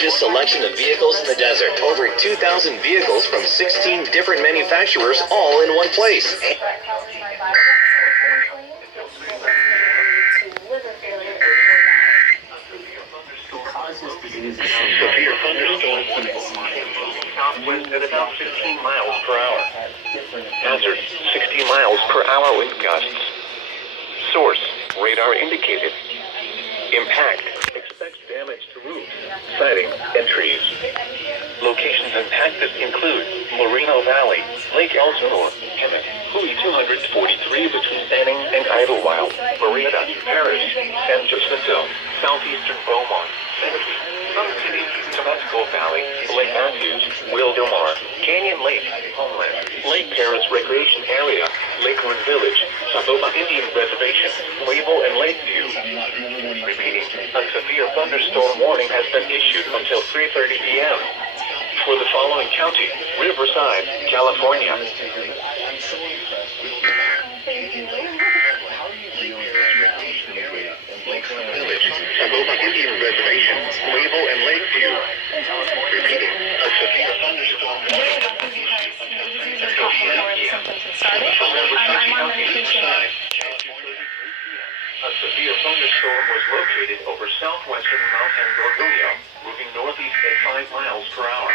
largest selection of vehicles in the desert. Over 2,000 vehicles from 16 different manufacturers, all in one place. Severe thunderstorm southwest at about 15 miles per hour. Hazard, 60 miles per hour wind gusts. Source, radar indicated. Impact, expect damage to roofs, siding, and trees. Locations impacted include Moreno Valley, Lake Elsinore, Hemet, Hui 243 between Banning and Idlewild, Marietta, Parish, San Jacinto, southeastern Beaumont, Seneca, Sun City, Tabasco Valley, Lake Matthews, Wildomar, Canyon Lake, Homeland, Lake Paris Recreation Area, Lakeland Village, Saboba Indian Reservation, Wavell and Lakeview. Repeating, a severe thunderstorm warning has been issued until 3:30 p.m. for the following county: Riverside, California. Lakeland Village, Saboba Indian Reservation, Wavell and Lakeview. Repeating, a severe thunderstorm warning has been issued until 3:30 p.m. for Riverside County, Riverside, California. A severe thunderstorm was located over southwestern Mount Gorgonio, moving northeast at 5 miles per hour.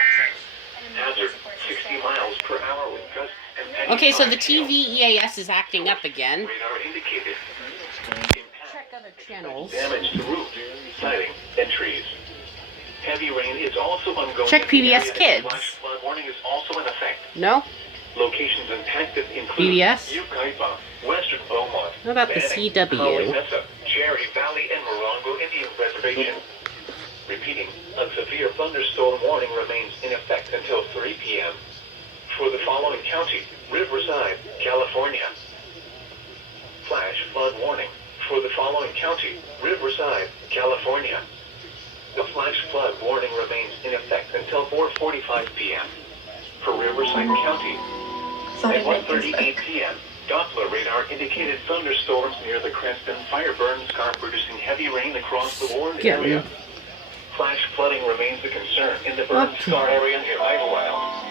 Hazard, 60 miles per hour with gusts and Okay, so the TV EAS is acting up again. radar indicated. Check other channels. Damage to roofs, siding, and trees. Heavy rain is also ongoing. Check PBS Kids. Flash flood warning is also in effect. No? Locations impacted include PBS? Ukaipa, Western Beaumont, What about the Banning, CW? Holly Mesa, Cherry Valley, and Morongo Indian Reservation. Repeating, a severe thunderstorm warning remains in effect until 3 p.m. for the following county: Riverside, California. Flash flood warning for the following county: Riverside, California. The flash flood warning remains in effect until 4:45 p.m. for Riverside County. At 1:38 p.m., Doppler radar indicated thunderstorms near the Cranston fire burn scar, producing heavy rain across the Warren area. Flash flooding remains a concern in the burn scar area near Idlewild.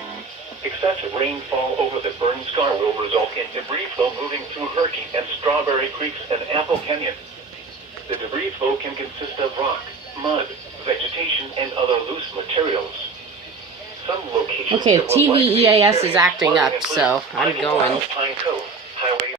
Excessive rainfall over the burn scar will result in debris flow moving through Herky and Strawberry Creeks and Apple Canyon. The debris flow can consist of rock, mud, vegetation, and other loose materials. Some locations Okay, that will TV likely EAS is experience acting flooding up, include so I'm Idlewild, going. Pine Cove, Highway